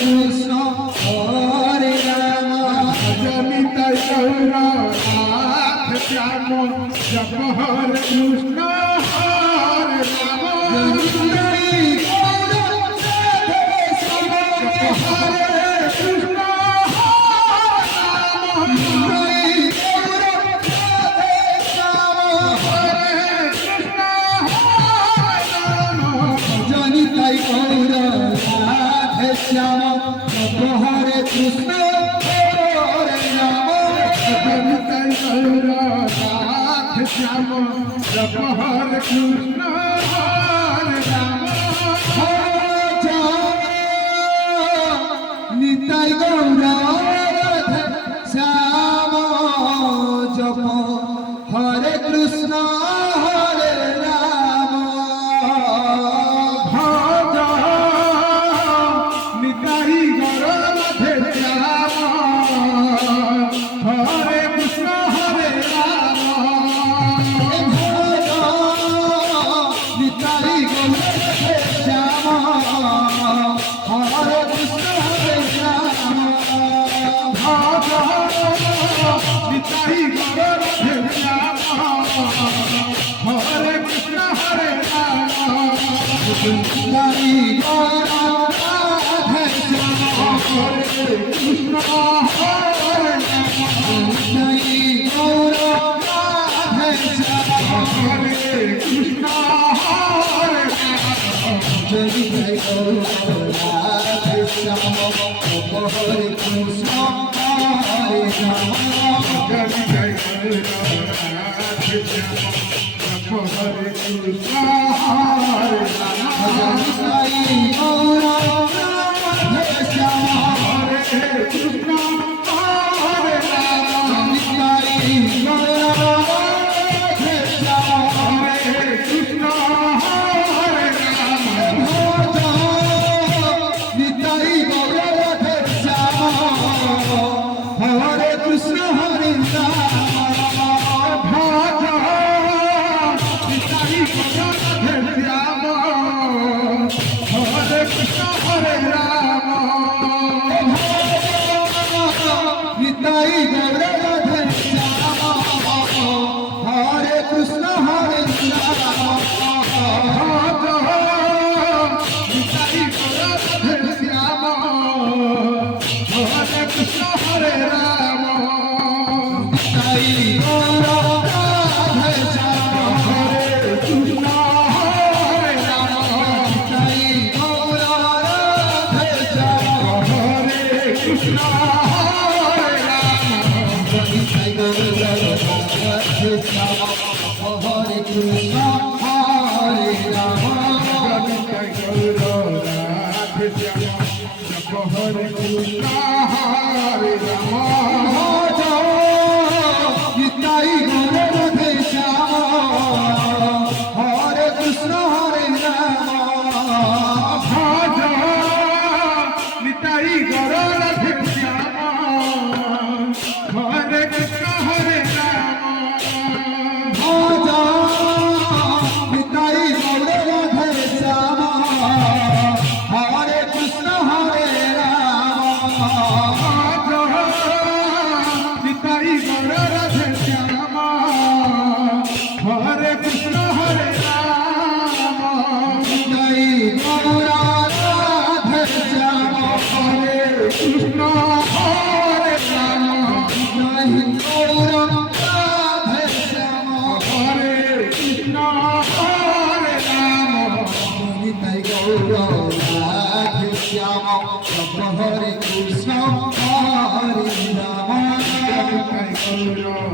কৃষ্ণ হরে রাম জনিতাই গৌর রাধে শ্যাম জপ হরে কৃষ্ণ হরে রাম জনিতাই গৌর রাধে শ্যাম জপ হরে কৃষ্ণ জনিতাই গৌর রাধে শ্যাম জপ হরে কৃষ্ণ হরে রাম জনিতাই গৌর রাধে শ্যাম জপ হরে কৃষ্ণ হরে রাম নিতাই গৌর রাধে শ্যাম জপ হরে কৃষ্ণ হরে রাম ভজ নিতাই গৌর রাধে শ্যাম হরে কৃষ্ণ হরে রাম নিতাই গৌর রাধে শ্যাম হরে কৃষ্ণ হরে রাম নিতাই গৌর রাধে শ্যাম হরে কৃষ্ণ হরে রাম নিতাই গৌর রাধে শ্যাম হরে কৃষ্ণ হরে রাম নিতাই গৌর রাধে শ্যাম হরে কৃষ্ণ হরে রাম জনিতাই গৌর রাধে শ্যাম জপ হরে কৃষ্ণ হরে রাম জনিতাই গৌর রাধে শ্যাম জপ হরে কৃষ্ণ হরে রাম জনিতাই গৌর রাধে শ্যাম হরে কৃষ্ণ হরে রাম জনিতাই গৌর রাধে শ্যাম হরে কৃষ্ণ হরে রাম নিতাই গৌর রাধে শ্যাম হরে কৃষ্ণ হরে রাম ভজ নিতাই গৌর রাধে শ্যাম হরে কৃষ্ণ হরে রাম নিতাই গৌর রাধে শ্যাম হরে কৃষ্ণ হরে রাম নিতাই গৌর রাধে শ্যাম হরে কৃষ্ণ হরে রাম নিতাই গৌর রাধে শ্যাম হরে কৃষ্ণ হরে রাম নিতাই গৌর রাধে শ্যাম হরে কৃষ্ণ হরে রাম নিতাই গৌর রাধে শ্যাম হরে কৃষ্ণ হরে রাম জনিতাই গৌর রাধে শ্যাম জপ হরে কৃষ্ণ হরে রাম নিতাই গৌর রাধে শ্যাম হরে কৃষ্ণ হরে রাম ভজ নিতাই গৌর রাধে শ্যাম হরে কৃষ্ণ হরে রাম নিতাই গৌর রাধে শ্যাম হরে কৃষ্ণ হরে রাম নিতাই গৌর রাধে শ্যাম হরে কৃষ্ণ হরে রাম নিতাই গৌর রাধে শ্যাম হরে কৃষ্ণ হরে রাম নিতাই গৌর রাধে শ্যাম হরে কৃষ্ণ হরে রাম নিতাই গৌর রাধে শ্যাম জপ হরে কৃষ্ণ হরে রাম জনিতাই গৌর